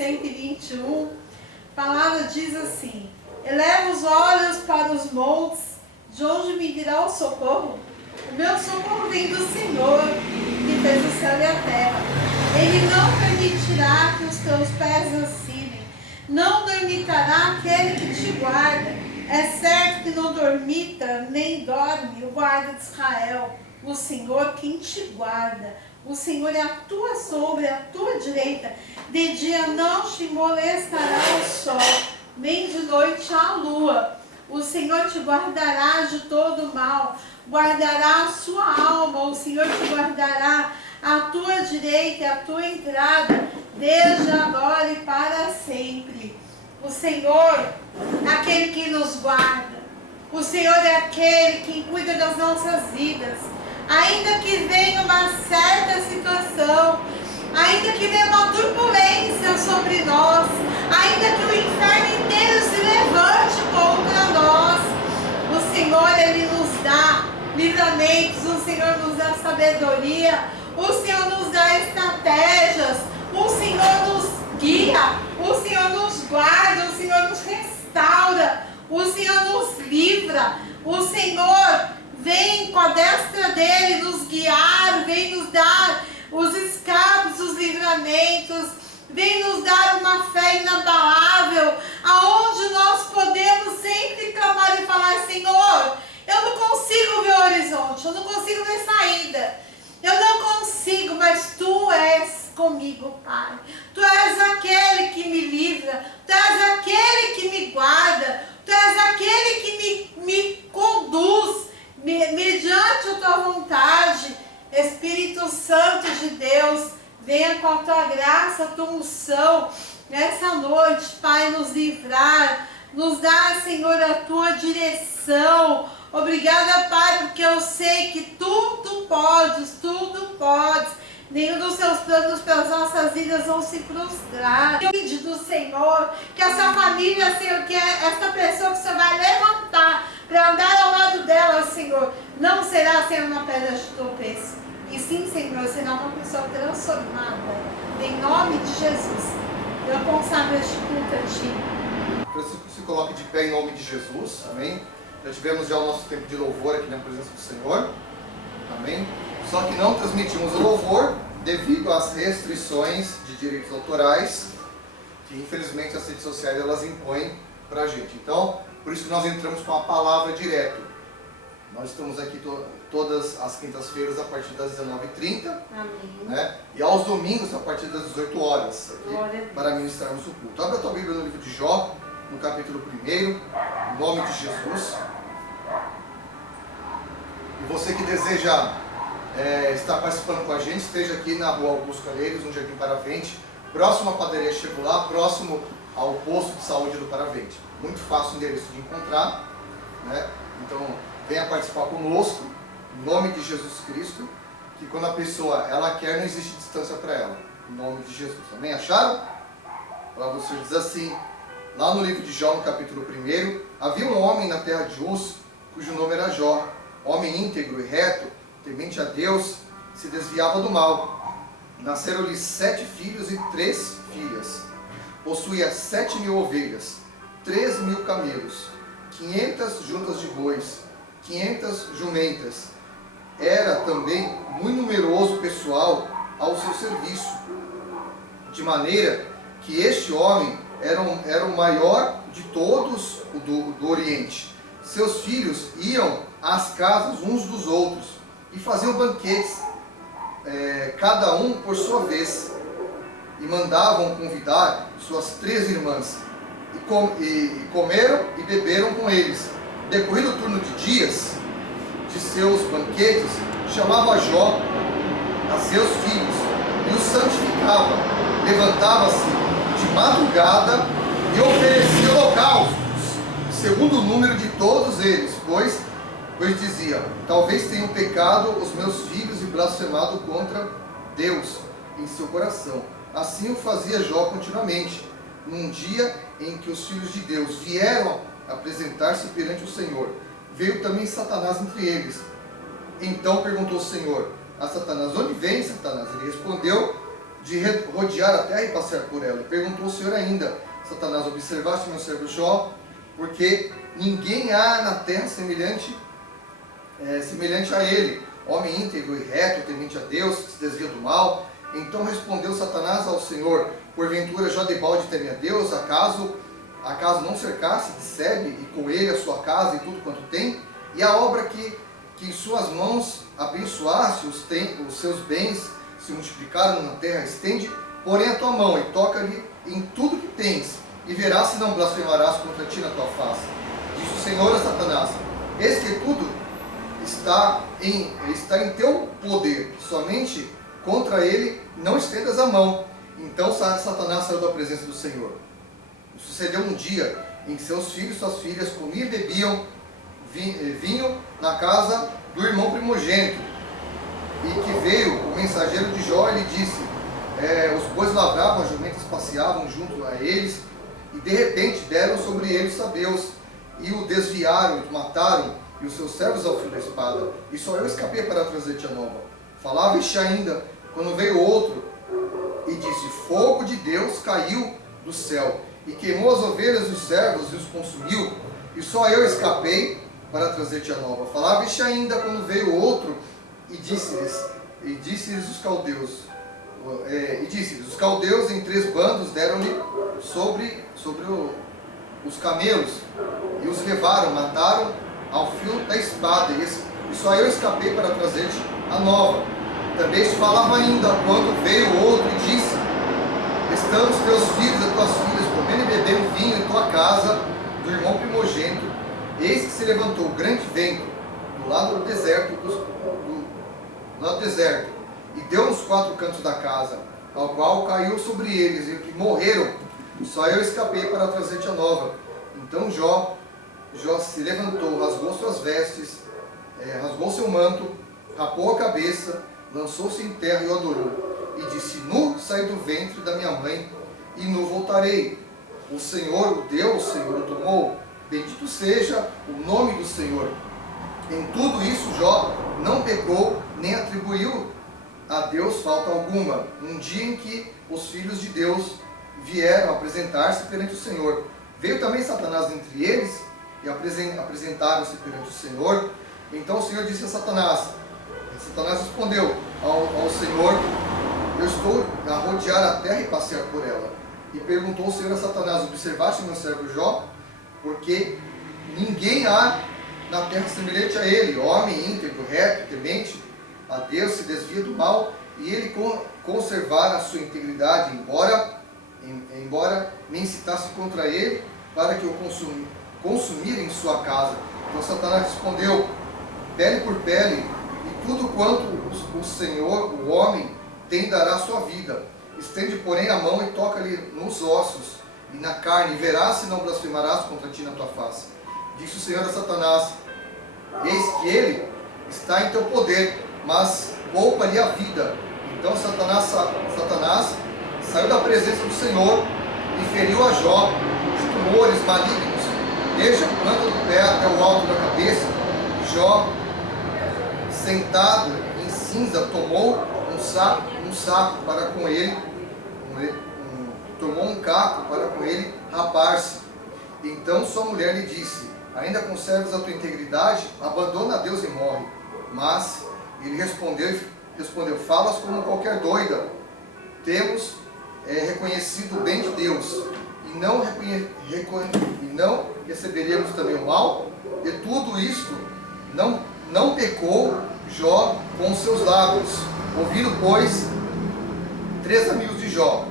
121, a palavra diz assim: eleva os olhos para os montes, de onde me virá o socorro? O meu socorro vem do Senhor, que fez o céu e a terra. Ele não permitirá que os teus pés vacilem, não dormitará aquele que te guarda. É certo que não dormita, nem dorme o guarda de Israel, o Senhor quem te guarda. O Senhor é a tua sombra, é a tua direita. De dia não te molestará o sol, nem de noite a lua. O Senhor te guardará de todo mal, guardará a sua alma. O Senhor te guardará a tua direita e a tua entrada, desde agora e para sempre. O Senhor é aquele que nos guarda. O Senhor é aquele que cuida das nossas vidas. Ainda que venha uma certa situação, ainda que venha uma turbulência sobre nós, ainda que o inferno inteiro se levante contra nós, o Senhor, Ele nos dá livramentos, o Senhor nos dá sabedoria, o Senhor nos dá estratégias, o Senhor nos guia, o Senhor nos guarda, o Senhor nos restaura, o Senhor nos livra, o Senhor vem com a destra dele nos guiar, vem nos dar os escapes, os livramentos, vem nos dar uma fé inabalável, aonde nós podemos sempre clamar e falar: Senhor, eu não consigo ver o horizonte, eu não consigo ver saída, eu não consigo, mas Tu és comigo, Pai. Tu és aquele que me livra, Tu és aquele que me guarda, Tu és aquele que me conduz mediante a Tua vontade. Espírito Santo de Deus, venha com a Tua graça, a Tua unção, nessa noite, Pai, nos livrar, nos dar, Senhor, a Tua direção. Obrigada, Pai, porque eu sei que tudo podes, nenhum dos Seus planos pelas nossas vidas vão se frustrar. Eu pedi do Senhor, que essa família, Senhor, que essa pessoa que o Senhor vai levantar para andar ao lado dela, Senhor, não será, Senhor, uma pedra de tropeço. E sim, Senhor, será uma pessoa transformada. Em nome de Jesus, eu consagro este culto a Ti. Francisco, se coloque de pé em nome de Jesus, amém? Já tivemos já o nosso tempo de louvor aqui na presença do Senhor, amém? Só que não transmitimos o louvor devido às restrições de direitos autorais que infelizmente as redes sociais elas impõem para a gente. Então, por isso que nós entramos com a palavra direto. Nós estamos aqui todas as quintas-feiras a partir das 19h30, né? E aos domingos a partir das 18 horas, aqui, para ministrarmos o culto. Abra a tua Bíblia no livro de Jó, no capítulo 1, em nome de Jesus. E você que deseja estar participando com a gente, esteja aqui na rua Augusto Calheiros, no Jardim Paravente, próximo à padaria Chevrolet, próximo ao posto de saúde do Paravente. Muito fácil o endereço de encontrar, né? Então, venha participar conosco, em nome de Jesus Cristo, que quando a pessoa ela quer, não existe distância para ela, em nome de Jesus. Amém? Acharam? A palavra do Senhor diz assim, lá no livro de Jó, no capítulo 1, havia um homem na terra de Uz, cujo nome era Jó, homem íntegro e reto, temente a Deus, se desviava do mal. Nasceram-lhe 7 filhos e 3 filhas. Possuía 7.000 ovelhas, 3.000 camelos, 500 juntas de bois, 500 jumentas. Era também muito numeroso pessoal ao seu serviço, de maneira que este homem era o maior de todos do Oriente. Seus filhos iam às casas uns dos outros e faziam banquetes, cada um por sua vez, e mandavam convidar suas 3 irmãs, e comeram e beberam com eles. Decorrido o turno de dias de seus banquetes, chamava Jó a seus filhos e os santificava. Levantava-se de madrugada e oferecia holocaustos, segundo o número de todos eles, pois dizia: talvez tenham pecado os meus filhos e blasfemado contra Deus em seu coração. Assim o fazia Jó continuamente. Num dia em que os filhos de Deus vieram apresentar-se perante o Senhor, veio também Satanás entre eles. Então perguntou o Senhor a Satanás: onde vem, Satanás? Ele respondeu: de rodear a terra e passear por ela. Perguntou o Senhor ainda: Satanás, observaste meu servo Jó? Porque ninguém há na terra semelhante a ele, homem íntegro e reto, temente a Deus, que se desvia do mal. Então respondeu Satanás ao Senhor: porventura Jó debalde teme a Deus? Acaso não cercasse de sebe e com ele a sua casa e tudo quanto tem? E a obra que em suas mãos abençoasse, os seus bens se multiplicaram na terra, estende, porém, a tua mão e toca-lhe em tudo que tens, e verás se não blasfemarás contra ti na tua face. Disse o Senhor a Satanás: eis que tudo está em teu poder, somente contra ele não estendas a mão. Então Satanás saiu da presença do Senhor. Sucedeu um dia em que seus filhos e suas filhas comiam e bebiam vinho na casa do irmão primogênito, e que veio o mensageiro de Jó e lhe disse: os bois lavravam, as jumentas passeavam junto a eles, e de repente deram sobre eles sabeus, e o desviaram, e o mataram, e os seus servos ao fio da espada. E só eu escapei para trazer-te a nova. Falava este ainda, quando veio outro, e disse: fogo de Deus caiu do céu, e queimou as ovelhas dos servos, e os consumiu, e só eu escapei para trazer-te a nova. Falava este ainda, quando veio outro, e disse-lhes os caldeus, os caldeus em 3 bandos deram-lhe sobre os camelos, e os levaram, mataram ao fio da espada, e só eu escapei para trazer-te a nova. Também se falava ainda, quando veio outro e disse: estão os teus filhos e tuas filhas comendo e bebendo vinho em tua casa do irmão primogênito. Eis que se levantou grande vento do lado do deserto, e deu nos 4 cantos da casa, ao qual caiu sobre eles, e que morreram. Só eu escapei para trazer-te a nova. Então Jó se levantou, rasgou suas vestes, rasgou seu manto, rapou a cabeça, lançou-se em terra e o adorou. E disse: nu saí do ventre da minha mãe, e nu voltarei. O Senhor o deu, o Senhor o tomou. Bendito seja o nome do Senhor. Em tudo isso Jó não pecou, nem atribuiu a Deus falta alguma. Um dia em que os filhos de Deus vieram apresentar-se perante o Senhor, veio também Satanás entre eles, e apresentaram-se perante o Senhor. Então o Senhor disse a Satanás respondeu ao Senhor: eu estou a rodear a terra e passear por ela. E perguntou o Senhor a Satanás: observaste meu servo Jó? Porque ninguém há na terra semelhante a ele, homem íntegro, reto, temente a Deus, se desvia do mal, e ele conservar a sua integridade, embora me incitasse contra ele, para que eu consumir em sua casa. Então Satanás respondeu: pele por pele, e tudo quanto o Senhor, o homem, tem dará a sua vida. Estende, porém, a mão e toca-lhe nos ossos e na carne, e verás se não blasfemarás contra ti na tua face. Disse o Senhor a Satanás: eis que ele está em teu poder, mas poupa-lhe a vida. Então Satanás saiu da presença do Senhor e feriu a Jó de tumores malignos, desde a planta do pé até o alto da cabeça. E Jó, sentado em cinza, tomou um saco para com ele, tomou um caco para com ele rapar-se. Então sua mulher lhe disse: ainda conservas a tua integridade? Abandona a Deus e morre. Mas ele respondeu: falas como qualquer doida. Temos reconhecido o bem de Deus, e não receberíamos também o mal? De tudo isto não pecou Jó com os seus lábios. Ouvindo, pois, 3 amigos de Jó,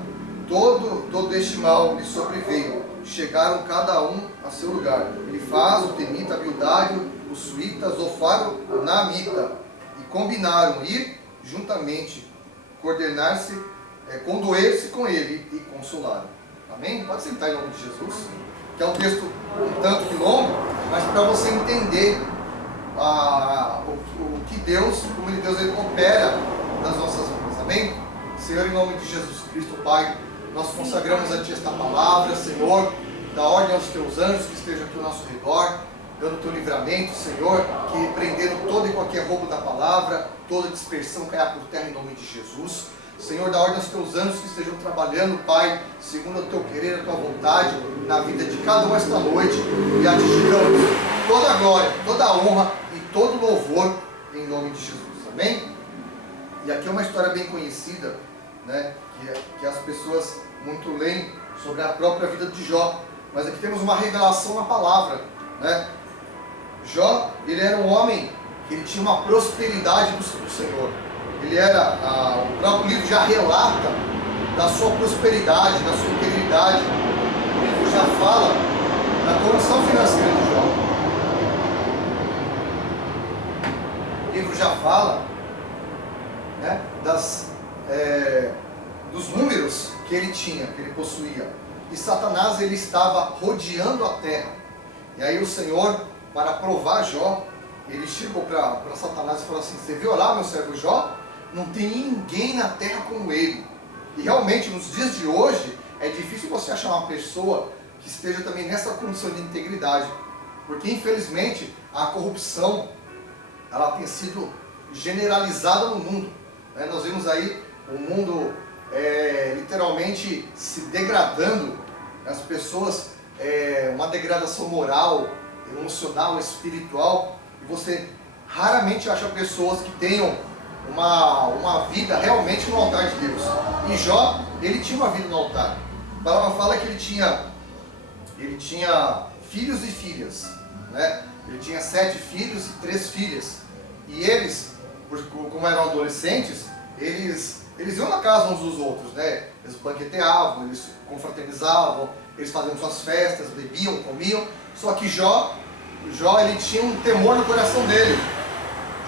todo este mal lhe sobreveio. Chegaram cada um a seu lugar: Elifaz, o temita, Bildade, o suíta, Zofar, o naamita. E combinaram ir juntamente, coordenar-se, condoer-se com ele e consolar. Amém? Pode sentar em nome de Jesus, que é um texto um tanto que longo, mas para você entender o que Deus, como Deus ele opera nas nossas vidas. Amém? Senhor, em nome de Jesus Cristo, Pai, nós consagramos a Ti esta palavra, Senhor. Dá ordem aos Teus anjos que estejam aqui ao nosso redor, dando o Teu livramento, Senhor, que repreendendo todo e qualquer roubo da palavra, toda dispersão caia por terra em nome de Jesus. Senhor, dá ordem aos teus anjos que estejam trabalhando, Pai, segundo o teu querer, a tua vontade, na vida de cada um esta noite. E a ti te damos toda a glória, toda a honra e todo o louvor em nome de Jesus. Amém? E aqui é uma história bem conhecida, né, que as pessoas muito leem sobre a própria vida de Jó. Mas aqui temos uma revelação na palavra, né? Jó, ele era um homem que ele tinha uma prosperidade do Senhor. Ele era, o próprio livro já relata da sua prosperidade, da sua integridade. O livro já fala da condição financeira de Jó. O livro já fala, né, dos números que ele tinha, que ele possuía. E Satanás, ele estava rodeando a terra. E aí o Senhor, para provar Jó, ele chegou para Satanás e falou assim: você viu lá meu servo Jó? Não tem ninguém na terra como ele. E realmente, nos dias de hoje, é difícil você achar uma pessoa que esteja também nessa condição de integridade. Porque, infelizmente, a corrupção, ela tem sido generalizada no mundo. Nós vemos aí o mundo literalmente se degradando, as pessoas, uma degradação moral, emocional, espiritual, e você raramente acha pessoas que tenham uma vida realmente no altar de Deus. E Jó, ele tinha uma vida no altar. A palavra fala que ele tinha filhos e filhas, né? Ele tinha 7 filhos e 3 filhas. E eles, como eram adolescentes, eles iam na casa uns dos outros, né? Eles banqueteavam, eles confraternizavam, eles faziam suas festas, bebiam, comiam. Só que Jó, ele tinha um temor no coração dele.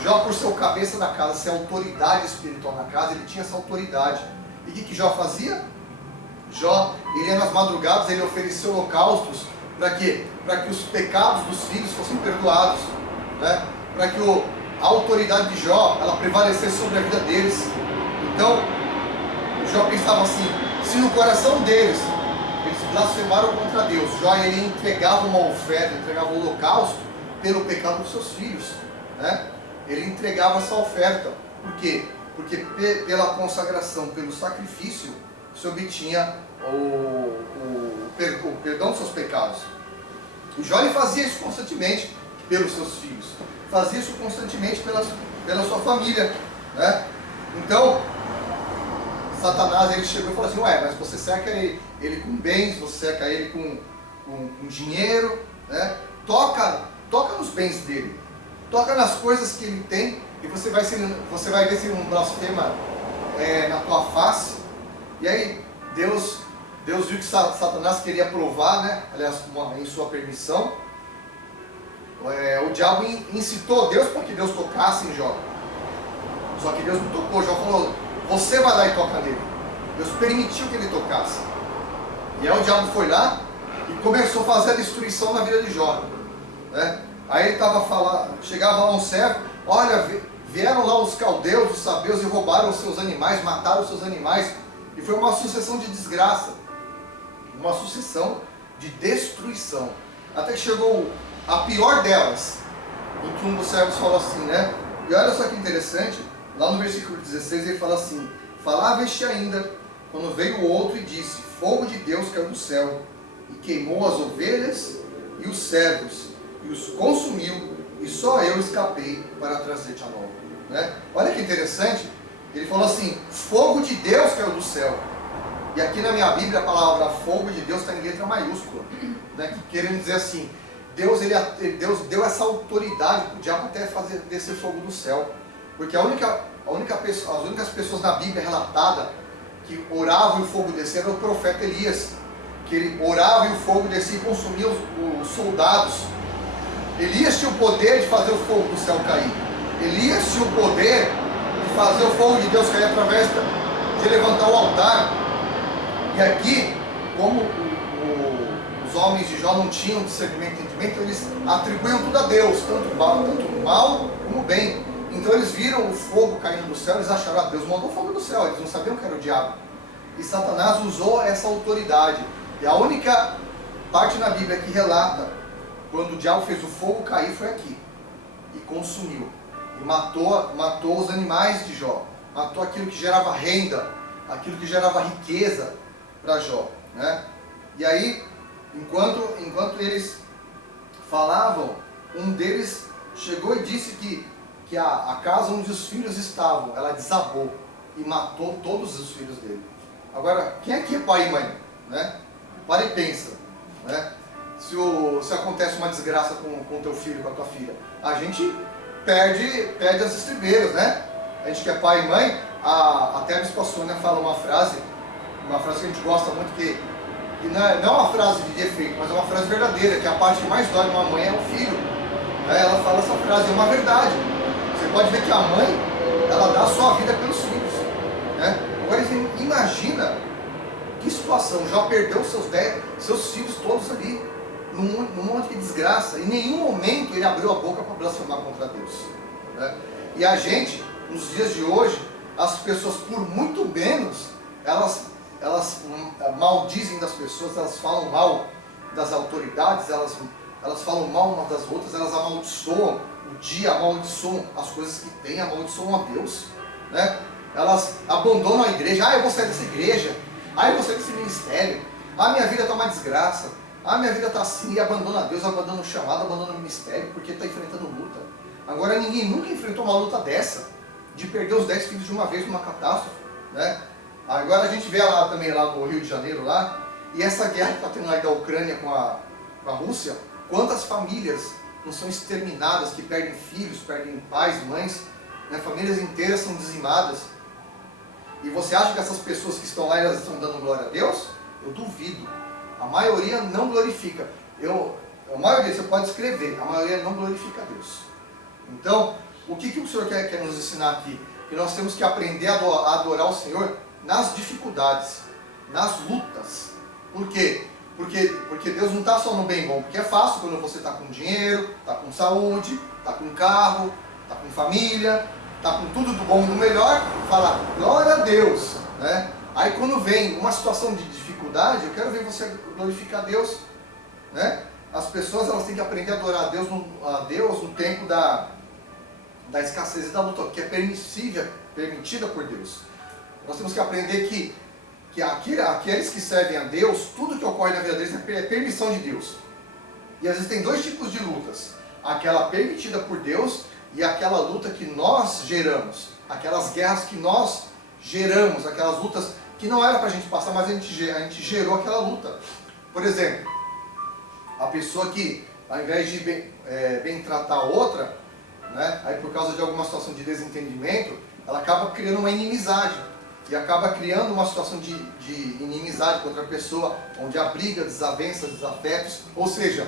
Jó, por ser o cabeça da casa, ser a autoridade espiritual na casa, ele tinha essa autoridade. E o que Jó fazia? Jó, ele ia nas madrugadas, ele oferecia holocaustos. Para quê? Para que os pecados dos filhos fossem perdoados, né? Para que a autoridade de Jó, ela prevalecesse sobre a vida deles. Então, Jó pensava assim: se no coração deles, eles blasfemaram contra Deus, Jó, ele entregava uma oferta, entregava um holocausto pelo pecado dos seus filhos, né? Ele entregava essa oferta. Por quê? Porque pela consagração, pelo sacrifício, se obtinha o perdão dos seus pecados. E Jó, ele fazia isso constantemente pelos seus filhos, fazia isso constantemente pela sua família, né? Então, Satanás, ele chegou e falou assim: ué, mas você cerca ele com bens, você cerca ele com dinheiro, né? Toca nos bens dele, toca nas coisas que ele tem, e você vai ver se ele não blasfema na tua face. E aí Deus viu que Satanás queria provar, né? Aliás, em sua permissão, o diabo incitou Deus para que Deus tocasse em Jó. Só que Deus não tocou. Jó falou: você vai lá e toca nele. Deus permitiu que ele tocasse. E aí o diabo foi lá e começou a fazer a destruição na vida de Jó, né? Aí ele chegava lá um servo: olha, vieram lá os caldeus, os sabeus, e roubaram os seus animais, mataram os seus animais. E foi uma sucessão de desgraça, uma sucessão de destruição. Até que chegou a pior delas, em que um dos servos falou assim, né? E olha só que interessante, lá no versículo 16 ele fala assim: falava este ainda, quando veio o outro e disse: fogo de Deus caiu do céu, e queimou as ovelhas e os servos, e os consumiu, e só eu escapei para trazer-te a nova. Né? Olha que interessante, ele falou assim: fogo de Deus caiu do céu. E aqui na minha Bíblia a palavra fogo de Deus está em letra maiúscula, né? Querendo dizer assim, Deus deu essa autoridade para o diabo até fazer descer fogo do céu. Porque as únicas pessoas na Bíblia relatada que oravam e o fogo descia era o profeta Elias, que ele orava e o fogo descia e consumia os soldados. Elias tinha o poder de fazer o fogo do céu cair. Elias tinha o poder de fazer o fogo de Deus cair através de levantar o altar. E aqui, como os homens de Jó não tinham discernimento e entendimento, eles atribuíam tudo a Deus, tanto mal como bem. Então eles viram o fogo caindo do céu, eles acharam: Deus mandou fogo do céu, eles não sabiam que era o diabo. E Satanás usou essa autoridade. E a única parte na Bíblia que relata quando o diabo fez o fogo cair foi aqui, e consumiu, e matou os animais de Jó, matou aquilo que gerava renda, aquilo que gerava riqueza para Jó, né? E aí, enquanto eles falavam, um deles chegou e disse que a casa onde os filhos estavam, ela desabou e matou todos os filhos dele. Agora, quem aqui é pai e mãe? Né? Para e pensa, né? Se acontece uma desgraça com o teu filho, com a tua filha, a gente perde as estribeiras, né? A gente que é pai e mãe, até a Bispa Sônia fala uma frase que a gente gosta muito, que não é uma frase de defeito, mas é uma frase verdadeira, que a parte que mais dói de uma mãe é o filho. Né? Ela fala essa frase, é uma verdade. Você pode ver que a mãe, ela dá a sua vida pelos filhos. Né? Agora imagina que situação, Jó perdeu seus filhos todos ali, num monte de desgraça. Em nenhum momento ele abriu a boca para blasfemar contra Deus. Né? E a gente, nos dias de hoje, as pessoas por muito menos, elas maldizem das pessoas, elas falam mal das autoridades, elas falam mal umas das outras, elas amaldiçoam o dia, amaldiçoam as coisas que têm, amaldiçoam a Deus, né? Elas abandonam a igreja. Eu vou sair dessa igreja, eu vou sair desse ministério, minha vida está uma desgraça, minha vida está assim, e abandona Deus, abandona o chamado, abandona o ministério, porque está enfrentando luta. Agora ninguém nunca enfrentou uma luta dessa, de perder os 10 filhos de uma vez numa catástrofe, né? Agora a gente vê lá também, lá no Rio de Janeiro, lá, e essa guerra que está tendo aí da Ucrânia com a Rússia, quantas famílias não são exterminadas, que perdem filhos, perdem pais, mães, né? Famílias inteiras são dizimadas. E você acha que essas pessoas que estão lá, elas estão dando glória a Deus? Eu duvido. A maioria não glorifica. A maioria, você pode escrever, a maioria não glorifica a Deus. Então, o que o Senhor quer nos ensinar aqui? Que nós temos que aprender a adorar o Senhor nas dificuldades, nas lutas. Por quê? Porque Deus não está só no bem bom, porque é fácil quando você está com dinheiro, está com saúde, está com carro, está com família, está com tudo do bom e do melhor, falar glória a Deus, né? Aí quando vem uma situação de dificuldade, eu quero ver você glorificar a Deus, né? As pessoas, elas têm que aprender a adorar a Deus no tempo da escassez e da luta, que é permitida por Deus. Nós temos que aprender que aqueles que servem a Deus, tudo que ocorre na vida deles é permissão de Deus. E às vezes tem dois tipos de lutas: aquela permitida por Deus e aquela luta que nós geramos, aquelas guerras que nós geramos, aquelas lutas que não era para a gente passar, mas a gente gerou aquela luta. Por exemplo, a pessoa que, ao invés de bem tratar a outra, né, aí por causa de alguma situação de desentendimento, ela acaba criando uma inimizade. E acaba criando uma situação de inimizade contra a pessoa, onde há briga, desavenças, desafetos. Ou seja,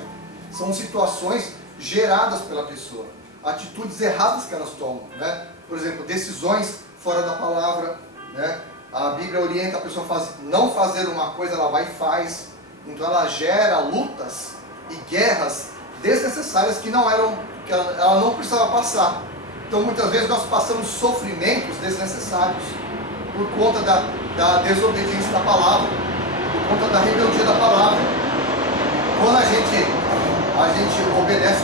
são situações geradas pela pessoa, atitudes erradas que elas tomam, né? Por exemplo, decisões fora da palavra, né? A Bíblia orienta a pessoa a não fazer uma coisa, ela vai e faz. Então ela gera lutas e guerras desnecessárias que ela não precisava passar. Então muitas vezes nós passamos sofrimentos desnecessários por conta da desobediência da palavra, por conta da rebeldia da palavra. Quando a gente obedece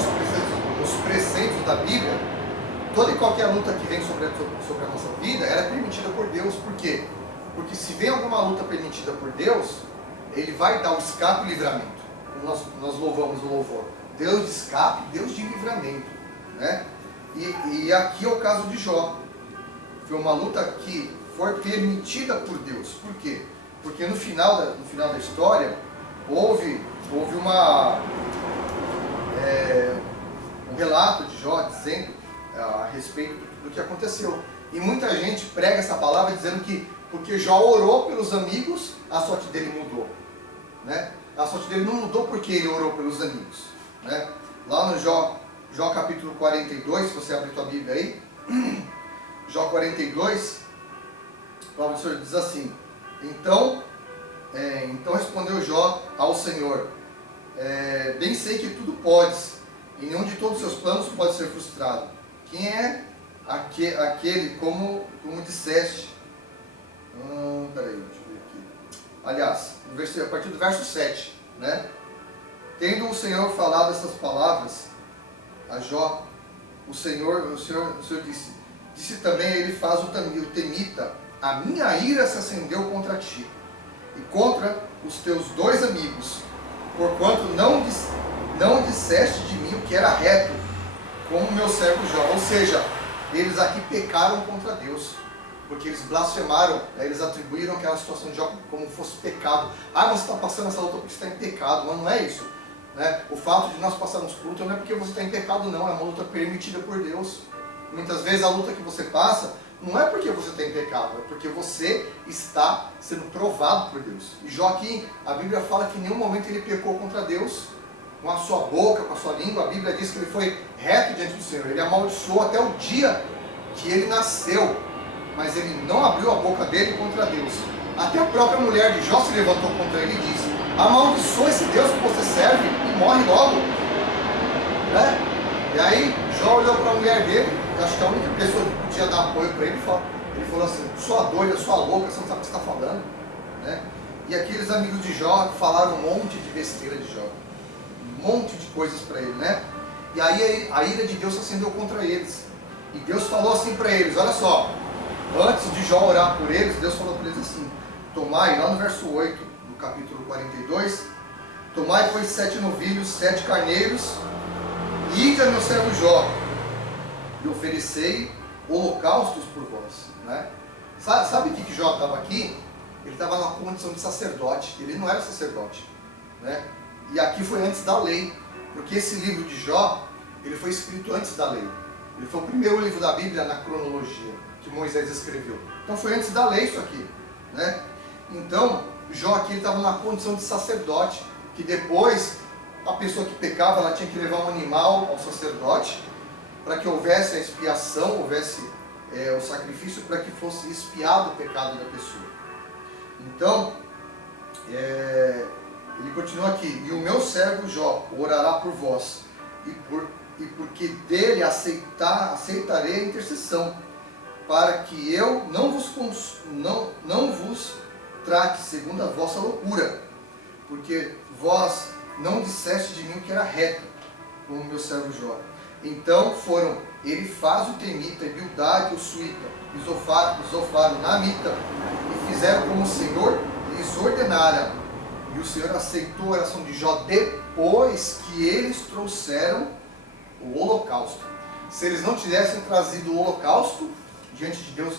os preceitos da Bíblia, toda e qualquer luta que vem sobre a nossa vida, ela é permitida por Deus. Por quê? Porque se vem alguma luta permitida por Deus, Ele vai dar o escape e o livramento. Nós louvamos o louvor. Deus de escape, Deus de livramento, né? E aqui é o caso de Jó. Foi uma luta que foi permitida por Deus. Por quê? Porque no final da história houve um relato de Jó dizendo a respeito do que aconteceu. E muita gente prega essa palavra dizendo que porque Jó orou pelos amigos, a sorte dele mudou, né? A sorte dele não mudou porque ele orou pelos amigos, né? Lá no Jó capítulo 42, se você abrir tua Bíblia aí, Jó 42, a palavra do Senhor diz assim: então respondeu Jó ao Senhor, bem sei que tudo podes, e nenhum de todos os seus planos pode ser frustrado. Quem é aquele como disseste? Peraí, deixa eu ver aqui. Aliás, a partir do verso 7, né? Tendo o Senhor falado essas palavras a Jó, o Senhor disse também a ele: faz o temita a minha ira se acendeu contra ti, e contra os teus 2 amigos, porquanto não disseste de mim o que era reto, como meu servo Jó. Ou seja, eles aqui pecaram contra Deus, porque eles blasfemaram, eles atribuíram aquela situação de Jó como fosse pecado. Ah, você está passando essa luta porque você está em pecado, mas não é isso. Né? O fato de nós passarmos por luta não é porque você está em pecado, não, é uma luta permitida por Deus. Muitas vezes a luta que você passa não é porque você está em pecado, é porque você está sendo provado por Deus. E Jó aqui, a Bíblia fala que em nenhum momento ele pecou contra Deus, com a sua boca, com a sua língua. A Bíblia diz que ele foi reto diante do Senhor, ele amaldiçoou até o dia que ele nasceu, mas ele não abriu a boca dele contra Deus. Até a própria mulher de Jó se levantou contra ele e disse: amaldiçoa esse Deus que você serve e morre logo. Né? E aí Jó olhou para a mulher dele, acho que a única pessoa que podia dar apoio para ele, ele falou assim: sua doida, sua louca, você não sabe o que você está falando. Né? E aqueles amigos de Jó falaram um monte de besteira de Jó, um monte de coisas para ele, né? E aí a ira de Deus se acendeu contra eles, e Deus falou assim para eles: olha só, antes de Jó orar por eles, Deus falou para eles assim: tomai, lá no verso 8 do capítulo 42, tomai pois 7 novilhos, 7 carneiros, e ide a meu servo Jó, e oferecei holocaustos por vós. Né? Sabe o que Jó estava aqui? Ele estava numa condição de sacerdote, ele não era sacerdote. Né? E aqui foi antes da lei, porque esse livro de Jó, ele foi escrito antes da lei. Ele foi o primeiro livro da Bíblia na cronologia que Moisés escreveu. Então foi antes da lei isso aqui. Né? Então, Jó aqui estava numa condição de sacerdote, que depois a pessoa que pecava, ela tinha que levar um animal ao sacerdote, para que houvesse a expiação, houvesse o sacrifício, para que fosse expiado o pecado da pessoa. Então, ele continua aqui: e o meu servo Jó orará por vós, e porque dele aceitarei a intercessão, para que eu não vos trate segundo a vossa loucura, porque vós não disseste de mim o que era reto, como meu servo Jó. Então foram Elifaz o temita, e Bildade o suíta, e Zofar o namita, e fizeram como o Senhor lhes ordenara. E o Senhor aceitou a oração de Jó depois que eles trouxeram o holocausto. Se eles não tivessem trazido o holocausto diante de Deus,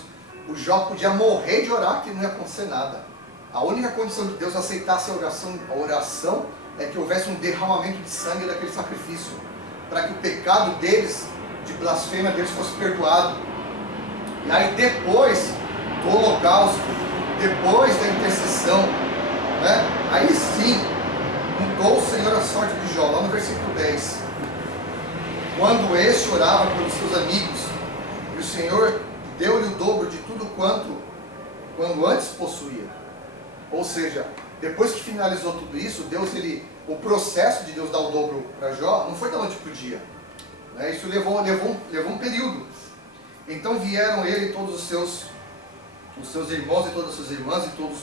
o Jó podia morrer de orar, que não ia acontecer nada. A única condição de Deus aceitasse a oração é que houvesse um derramamento de sangue daquele sacrifício, para que o pecado deles, de blasfêmia deles, fosse perdoado. E aí depois do holocausto, depois da intercessão, né, aí sim mudou o Senhor a sorte de Jó, lá no versículo 10. Quando este orava pelos seus amigos, e o Senhor deu-lhe o dobro de tudo quando antes possuía. Ou seja, depois que finalizou tudo isso, o processo de Deus dar o dobro para Jó não foi da noite para o dia. Né? Isso levou um período. Então vieram ele todos os seus irmãos e todas as suas irmãs, e todos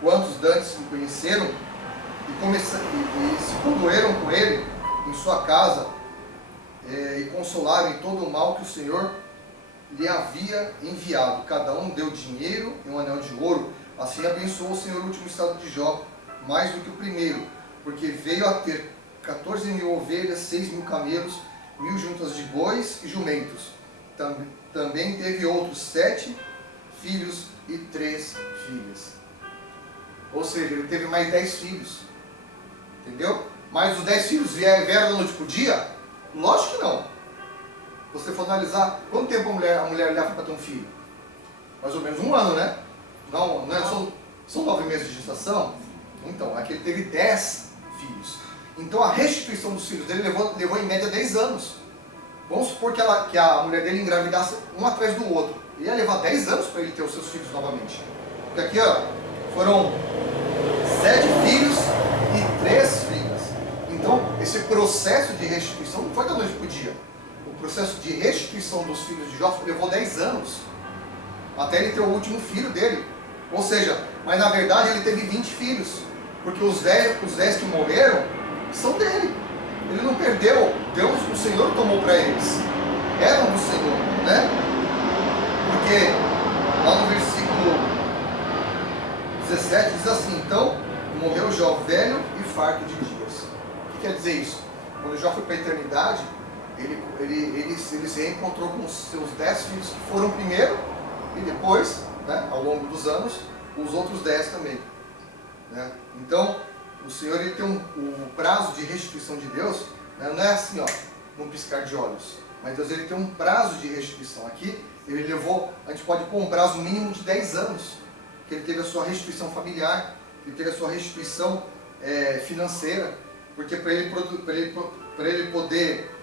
quantos dantes o conheceram, e se condoeram com ele em sua casa, e consolaram em todo o mal que o Senhor lhe havia enviado. Cada um deu dinheiro e um anel de ouro. Assim abençoou o Senhor o último estado de Jó, mais do que o primeiro, porque veio a ter 14.000 ovelhas, 6.000 camelos, 1.000 juntas de bois e jumentos. Também teve outros 7 filhos e 3 filhas. Ou seja, ele teve mais 10 filhos. Entendeu? Mas os 10 filhos vieram da noite para o dia? Lógico que não. Se você for analisar, quanto tempo a mulher leva para ter um filho? Mais ou menos 1 ano, né? Não são 9 meses de gestação? Então, aqui ele teve 10 filhos. Então a restituição dos filhos dele levou em média 10 anos. Vamos supor que a mulher dele engravidasse um atrás do outro. Ia levar 10 anos para ele ter os seus filhos novamente. Porque aqui, ó, foram 7 filhos e 3 filhas. Então, esse processo de restituição não foi da noite para o dia. O processo de restituição dos filhos de Jó levou 10 anos, até ele ter o último filho dele. Ou seja, mas na verdade ele teve 20 filhos, porque os 10 que morreram são dele. Ele não perdeu, Deus, o Senhor tomou para eles. Eram do Senhor, né? Porque lá no versículo 17 diz assim: então morreu Jó velho e farto de dias. O que quer dizer isso? Quando Jó foi para a eternidade, ele se reencontrou com os seus 10 filhos que foram primeiro, e depois, né, ao longo dos anos, os outros 10 também. Né? Então, o Senhor ele tem o prazo de restituição de Deus, né, não é assim, ó, num piscar de olhos. Mas Deus ele tem um prazo de restituição. Aqui, ele levou, a gente pode pôr um prazo mínimo de 10 anos, que ele teve a sua restituição familiar, ele teve a sua restituição financeira, porque para ele poder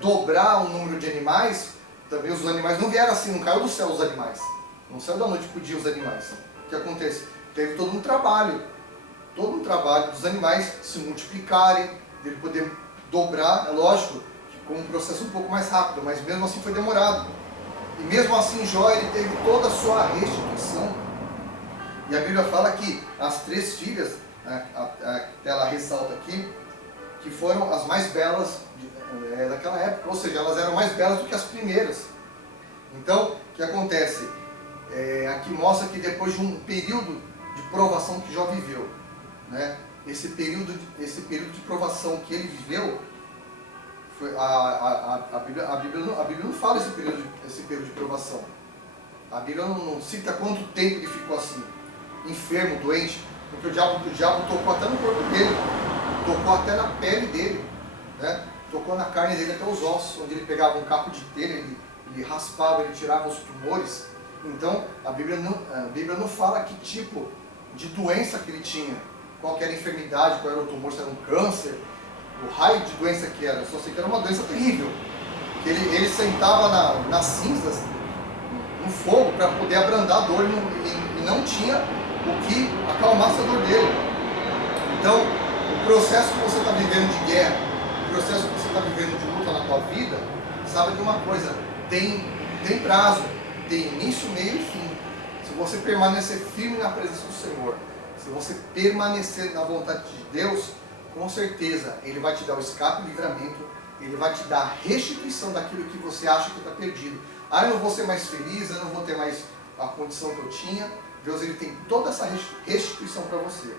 dobrar o número de animais, também os animais não vieram assim, não caiu do céu os animais, não saiu da noite para o dia os animais. O que acontece? Teve todo um trabalho dos animais se multiplicarem, dele poder dobrar, é lógico, com um processo um pouco mais rápido, mas mesmo assim foi demorado. E mesmo assim Jó ele teve toda a sua restituição. E a Bíblia fala que as 3 filhas, né, ela ressalta aqui, que foram as mais belas daquela época, ou seja, elas eram mais belas do que as primeiras. Então, o que acontece? Aqui mostra que depois de um período de provação que Jó viveu, né, esse período de provação que ele viveu, a Bíblia não fala esse período de provação. A Bíblia não cita quanto tempo ele ficou assim, enfermo, doente, porque o diabo tocou até no corpo dele, tocou até na pele dele, né? Tocou na carne dele até os ossos, onde ele pegava um caco de telha, ele raspava, ele tirava os tumores. Então, a Bíblia não fala que tipo de doença que ele tinha, qual que era a enfermidade, qual era o tumor, se era um câncer, o raio de doença que era. Eu só sei que era uma doença terrível, que ele sentava nas cinzas, no fogo, para poder abrandar a dor, e não tinha o que acalmasse a dor dele. Então, o processo que você está vivendo de guerra, o processo que você está vivendo de luta na tua vida, sabe de uma coisa, tem prazo, tem início, meio e fim. Se você permanecer firme na presença do Senhor, se você permanecer na vontade de Deus, com certeza Ele vai te dar o escape e o livramento, Ele vai te dar a restituição daquilo que você acha que está perdido. Eu não vou ser mais feliz, eu não vou ter mais a condição que eu tinha. Deus ele tem toda essa restituição para você.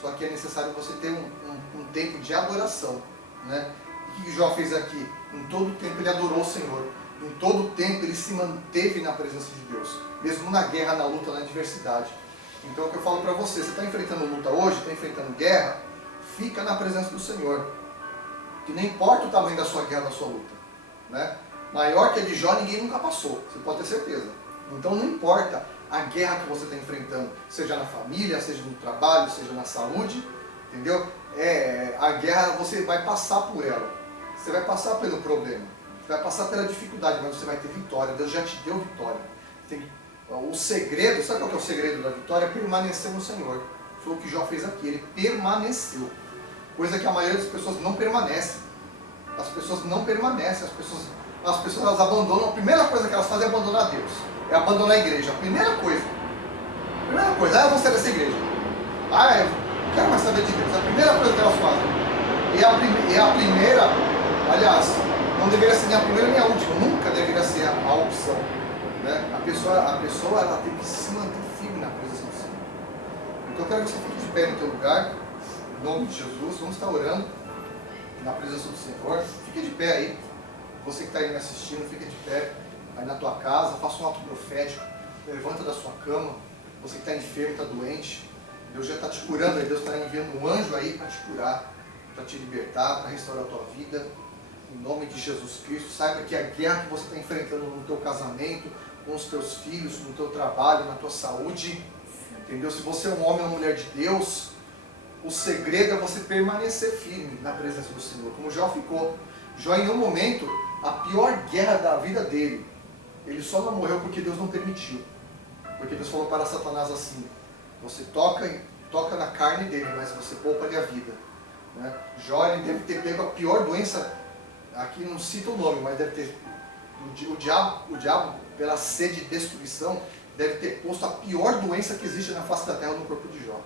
Só que é necessário você ter um tempo de adoração, né? O que Jó fez aqui? Em todo tempo ele adorou o Senhor. Em todo tempo ele se manteve na presença de Deus. Mesmo na guerra, na luta, na adversidade. Então é o que eu falo para você. Você está enfrentando luta hoje, está enfrentando guerra, fica na presença do Senhor. Que não importa o tamanho da sua guerra, da sua luta, né? Maior que a de Jó, ninguém nunca passou. Você pode ter certeza. Então não importa a guerra que você está enfrentando, seja na família, seja no trabalho, seja na saúde, entendeu? A guerra você vai passar por ela, você vai passar pelo problema, você vai passar pela dificuldade, mas você vai ter vitória. Deus já te deu vitória. O segredo, sabe qual que é o segredo da vitória? É permanecer no Senhor. Foi o que Jó fez aqui, ele permaneceu, coisa que a maioria das pessoas não permanece. As pessoas não permanecem, as pessoas elas abandonam. A primeira coisa que elas fazem é abandonar Deus. É abandonar a igreja. A primeira coisa, eu vou sair dessa igreja. Eu não quero mais saber de Deus. A primeira coisa que elas fazem. E a primeira, aliás, não deveria ser nem a primeira nem a última. Nunca deveria ser a opção. Né? A pessoa ela tem que se manter firme na presença do Senhor. Então eu quero que você fique de pé no teu lugar. Em nome de Jesus. Vamos estar orando na presença do Senhor. Fique de pé aí. Você que está aí me assistindo, fica de pé. Aí na tua casa, faça um ato profético, levanta da sua cama, você que está enfermo, está doente, Deus já está te curando, aí Deus está enviando um anjo aí para te curar, para te libertar, para restaurar a tua vida, em nome de Jesus Cristo. Saiba que a guerra que você está enfrentando no teu casamento, com os teus filhos, no teu trabalho, na tua saúde, entendeu? Se você é um homem ou uma mulher de Deus, o segredo é você permanecer firme na presença do Senhor, como Jó ficou. Jó em um momento, a pior guerra da vida dele, ele só não morreu porque Deus não permitiu. Porque Deus falou para Satanás assim: você toca na carne dele, mas você poupa-lhe a vida. Né? Jó ele deve ter pego a pior doença, aqui não cita o nome, mas deve ter. O diabo, pela sede de destruição, deve ter posto a pior doença que existe na face da terra no corpo de Jó.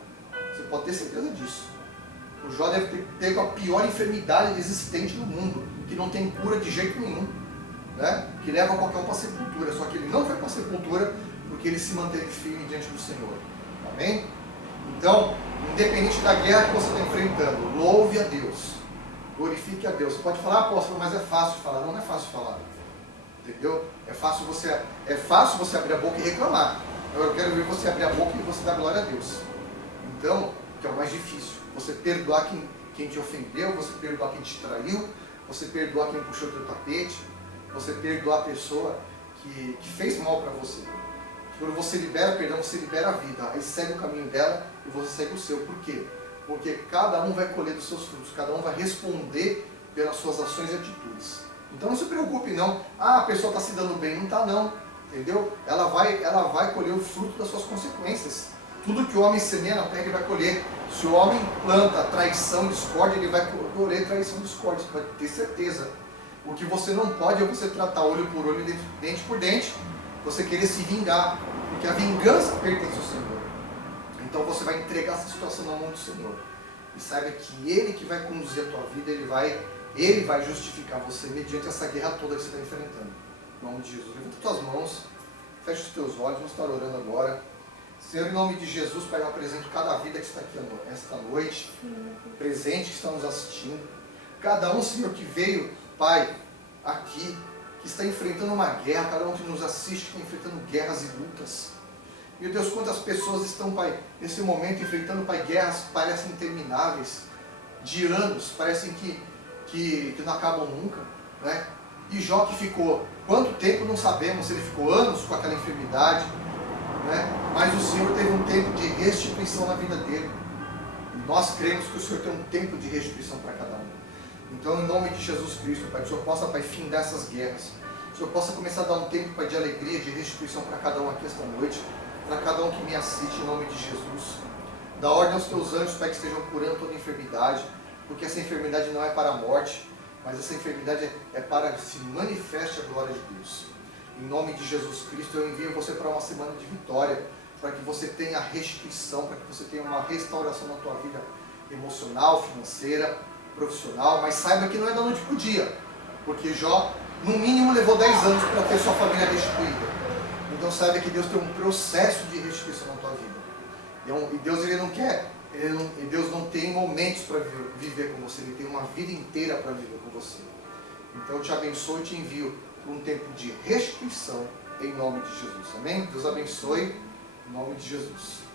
Você pode ter certeza disso. O Jó deve ter pego a pior enfermidade existente no mundo, que não tem cura de jeito nenhum. Né? Que leva qualquer um para a sepultura, só que ele não foi para a sepultura porque ele se manteve firme diante do Senhor. Amém? Então, independente da guerra que você está enfrentando, louve a Deus, glorifique a Deus. Você pode falar, apóstolo, mas é fácil falar. Não, não é fácil falar. Entendeu? É fácil você abrir a boca e reclamar. Eu quero ver você abrir a boca e você dar glória a Deus. Então, que é o mais difícil. Você perdoar quem te ofendeu, você perdoar quem te traiu, você perdoar quem puxou teu tapete, você perdoar a pessoa que fez mal para você. Quando você libera perdão, você libera a vida. Aí segue o caminho dela e você segue o seu. Por quê? Porque cada um vai colher dos seus frutos, cada um vai responder pelas suas ações e atitudes. Então não se preocupe não, a pessoa está se dando bem, não está não, entendeu? Ela vai colher o fruto das suas consequências. Tudo que o homem semeia na terra, ele vai colher. Se o homem planta traição, discórdia, ele vai colher traição, discórdia, você pode ter certeza. O que você não pode é você tratar olho por olho, dente por dente, você querer se vingar, porque a vingança pertence ao Senhor. Então você vai entregar essa situação na mão do Senhor. E saiba que Ele que vai conduzir a tua vida, Ele vai justificar você mediante essa guerra toda que você está enfrentando. Em nome de Jesus, levanta as tuas mãos, fecha os teus olhos, vamos estar orando agora. Senhor, em nome de Jesus, Pai, eu apresento cada vida que está aqui esta noite, presente, que está nos assistindo. Cada um, Senhor, que veio, Pai, aqui, que está enfrentando uma guerra, cada um que nos assiste, que está enfrentando guerras e lutas. Meu Deus, quantas pessoas estão, Pai, nesse momento enfrentando, Pai, guerras que parecem intermináveis, de anos, parecem que não acabam nunca, né? E Jó que ficou, quanto tempo não sabemos, se ele ficou anos com aquela enfermidade, né? Mas o Senhor teve um tempo de restituição na vida dele. E nós cremos que o Senhor tem um tempo de restituição para cada um. Então, em nome de Jesus Cristo, Pai, que o Senhor possa, Pai, findar essas guerras. Que o Senhor possa começar a dar um tempo, Pai, de alegria, de restituição para cada um aqui esta noite, para cada um que me assiste, em nome de Jesus. Dá ordem aos teus anjos, Pai, que estejam curando toda enfermidade, porque essa enfermidade não é para a morte, mas essa enfermidade é para que se manifeste a glória de Deus. Em nome de Jesus Cristo, eu envio você para uma semana de vitória, para que você tenha restituição, para que você tenha uma restauração na tua vida emocional, financeira, profissional, mas saiba que não é da noite para o dia, porque Jó, no mínimo, levou 10 anos para ter sua família restituída. Então saiba que Deus tem um processo de restituição na tua vida. E Deus, Deus não tem momentos para viver com você, Ele tem uma vida inteira para viver com você. Então eu te abençoo e te envio para um tempo de restituição em nome de Jesus. Amém? Deus abençoe em nome de Jesus.